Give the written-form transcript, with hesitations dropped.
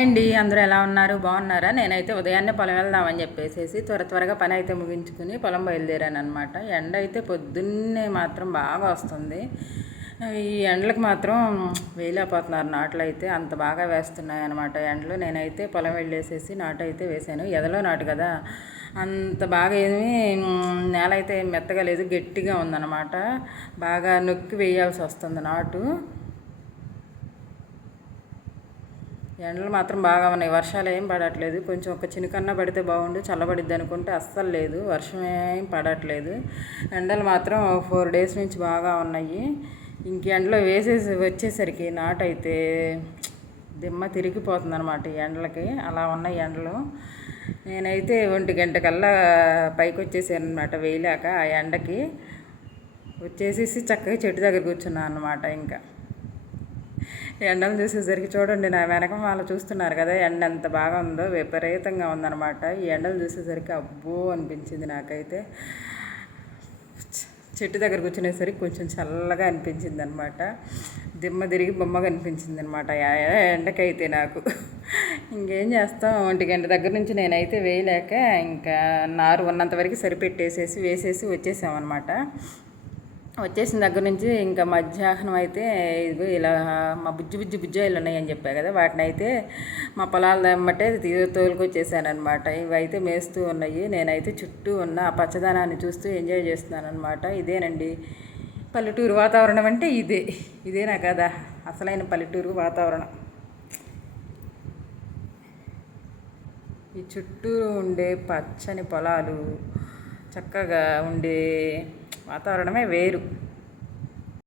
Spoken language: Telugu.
అండి అందరూ ఎలా ఉన్నారు? బాగున్నారా? నేనైతే ఉదయాన్నే పొలం వెళ్దామని చెప్పేసి త్వరగా పని అయితే ముగించుకుని పొలం బయలుదేరాను అనమాట. ఎండ అయితే పొద్దున్నే మాత్రం బాగా వస్తుంది. ఈ ఎండలకు మాత్రం వేయలేకపోతున్నారు నాట్లు అయితే, అంత బాగా వేస్తున్నాయి అనమాట ఎండలు. నేనైతే పొలం వెళ్ళేసేసి నాటు అయితే వేశాను. ఎదలో నాటు కదా, అంత బాగా ఏమీ నేల అయితే మెత్తగా లేదు, గట్టిగా ఉందన్నమాట. బాగా నొక్కి వేయాల్సి వస్తుంది నాటు. ఎండలు మాత్రం బాగా ఉన్నాయి, వర్షాలు ఏం పడట్లేదు. కొంచెం ఒక చినుకన్నా పడితే బాగుండు, చల్లబడిద్ది అనుకుంటే అస్సలు లేదు, వర్షం ఏం పడట్లేదు. ఎండలు మాత్రం 4 డేస్ నుంచి బాగా ఉన్నాయి. ఇంక ఎండలో వచ్చేసరికి నాటైతే దిమ్మ తిరిగిపోతుంది అనమాట ఈ ఎండలకి. అలా ఉన్నాయి ఎండలు. నేనైతే 1 గంట కల్లా పైకి వచ్చేసాను అనమాట, వేయలేక ఆ ఎండకి. వచ్చేసేసి చక్కగా చెట్టు దగ్గర కూర్చున్నాను అనమాట. ఇంకా ఎండలు చూసేసరికి చూడండి, నా వెనక వాళ్ళు చూస్తున్నారు కదా, ఎండ ఎంత బాగా ఉందో, విపరీతంగా ఉందన్నమాట. ఈ ఎండలు చూసేసరికి అబ్బో అనిపించింది నాకైతే. చెట్టు దగ్గర కూర్చునేసరికి కొంచెం చల్లగా అనిపించింది అనమాట. దిమ్మ తిరిగి బొమ్మగా అనిపించింది అనమాట ఎండకైతే నాకు. ఇంకేం చేస్తాం, 1 గంట దగ్గర నుంచి నేనైతే వేయలేక ఇంకా నారు ఉన్నంత వరకు వేసేసి వచ్చేసామన్నమాట. వచ్చేసిన దగ్గర నుంచి ఇంకా మధ్యాహ్నం అయితే ఇదిగో ఇలా మా బుజ్జాయిలు ఉన్నాయని చెప్పా కదా, వాటిని అయితే మా పొలాల దమ్మటే తోలుకొచ్చేసాను అనమాట. ఇవి అయితే మేస్తూ ఉన్నాయి. నేనైతే చుట్టూ ఉన్న ఆ పచ్చదనాన్ని చూస్తూ ఎంజాయ్ చేస్తున్నాను అనమాట. ఇదేనండి పల్లెటూరు వాతావరణం అంటే, ఇదేనా కదా అసలైన పల్లెటూరు వాతావరణం. ఈ చుట్టూ ఉండే పచ్చని పొలాలు, చక్కగా ఉండే వాతావరణమే వేరు.